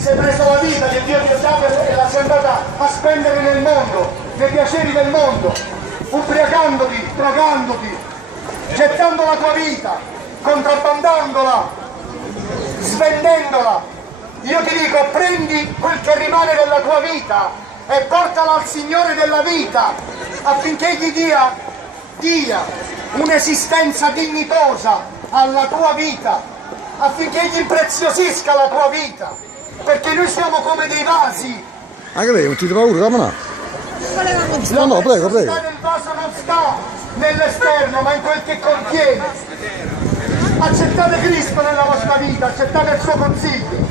ti sei preso la vita che Dio ti ha dato e la sei andata a spendere nel mondo, nei piaceri del mondo, ubriacandoti, drogandoti, gettando la tua vita, contrabbandandola, svendendola. Io ti dico, prendi quel che rimane della tua vita e portala al Signore della vita affinché gli dia un'esistenza dignitosa alla tua vita, affinché gli impreziosisca la tua vita, perché noi siamo come dei vasi. Anche lei non ti paura, come no? No, prego, prego. Il vaso non sta nell'esterno, ma in quel che contiene. Accettate Cristo nella vostra vita, accettate il suo consiglio,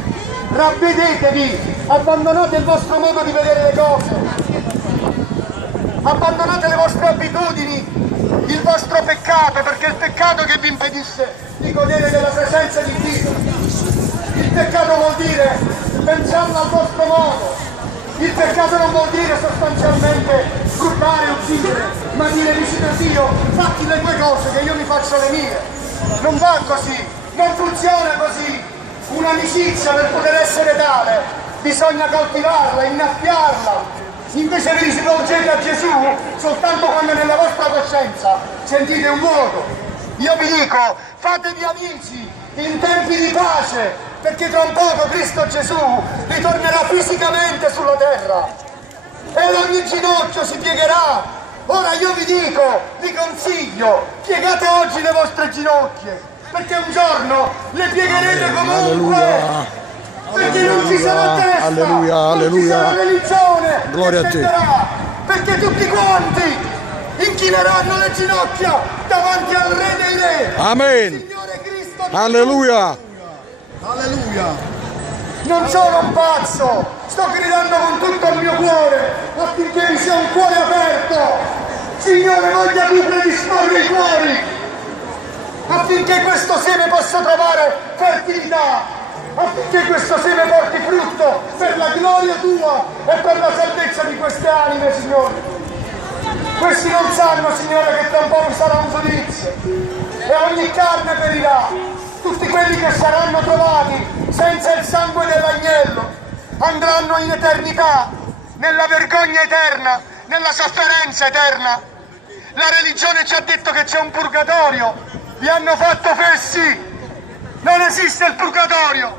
ravvedetevi, abbandonate il vostro modo di vedere le cose, abbandonate le vostre abitudini, il vostro peccato, perché è il peccato che vi impedisce di godere della presenza di Dio. Il peccato vuol dire pensarlo al vostro modo, il peccato non vuol dire sostanzialmente rubare o uccidere, ma dire vicino a Dio, fatti le tue cose che io mi faccio le mie. Non va così, non funziona così. Un'amicizia per poter essere tale bisogna coltivarla, innaffiarla. Invece vi rivolgete a Gesù soltanto quando nella vostra coscienza sentite un vuoto. Io vi dico, fatevi amici in tempi di pace, perché tra un poco Cristo Gesù ritornerà fisicamente sulla terra e ogni ginocchio si piegherà. Ora io vi dico, vi consiglio, piegate oggi le vostre ginocchia, perché un giorno le piegherete comunque, perché non ci sarà testa, alleluia, non alleluia. ci sarà religione, Gloria a te. perché tutti quanti inchineranno le ginocchia davanti al Re dei Re, Amen. Signore Cristo. Alleluia. Alleluia. Non sono un pazzo, sto gridando con tutto il mio cuore affinché vi sia un cuore aperto. Signore, voglia tu predisporre i cuori affinché questo seme possa trovare fertilità, affinché questo seme porti frutto per la gloria tua e per la salvezza di queste anime, Signore. Questi non sanno, Signore, che tra un po' vi sarà un giudizio e ogni carne perirà. Tutti quelli che saranno trovati senza il sangue dell'agnello andranno in eternità, nella vergogna eterna, nella sofferenza eterna. La religione ci ha detto che c'è un purgatorio, vi hanno fatto fessi. Non esiste il purgatorio,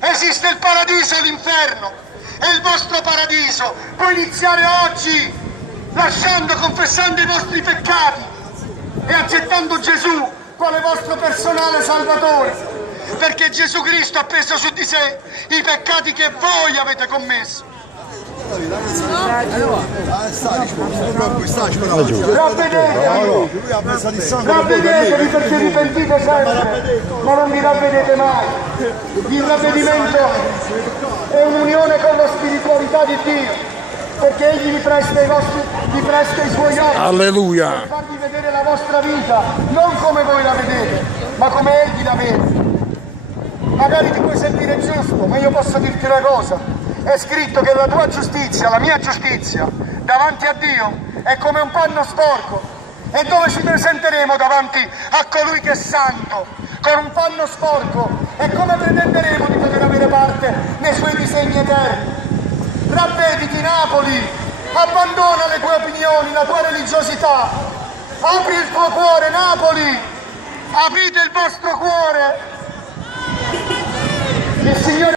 esiste il paradiso e l'inferno, e il vostro paradiso può iniziare oggi, confessando i vostri peccati e accettando Gesù quale vostro personale salvatore, perché Gesù Cristo ha preso su di sé i peccati che voi avete commesso. Ravvedetevi perché vi pentite sempre, ma non vi ravvedete mai. Il ravvedimento è un'unione con la spiritualità di Dio, perché Egli vi presta i suoi occhi. Alleluia. Per farvi vedere la vostra vita, non come voi la vedete, ma come Egli la vede. Magari ti puoi sentire giusto, ma io posso dirti una cosa. È scritto che la tua giustizia, la mia giustizia, davanti a Dio è come un panno sporco. E dove ci presenteremo davanti a colui che è santo, con un panno sporco? E come pretenderemo di poter avere parte nei suoi disegni eterni? Ravvediti, Napoli, abbandona le tue opinioni, la tua religiosità, apri il tuo cuore, Napoli, aprite il vostro cuore. Il Signore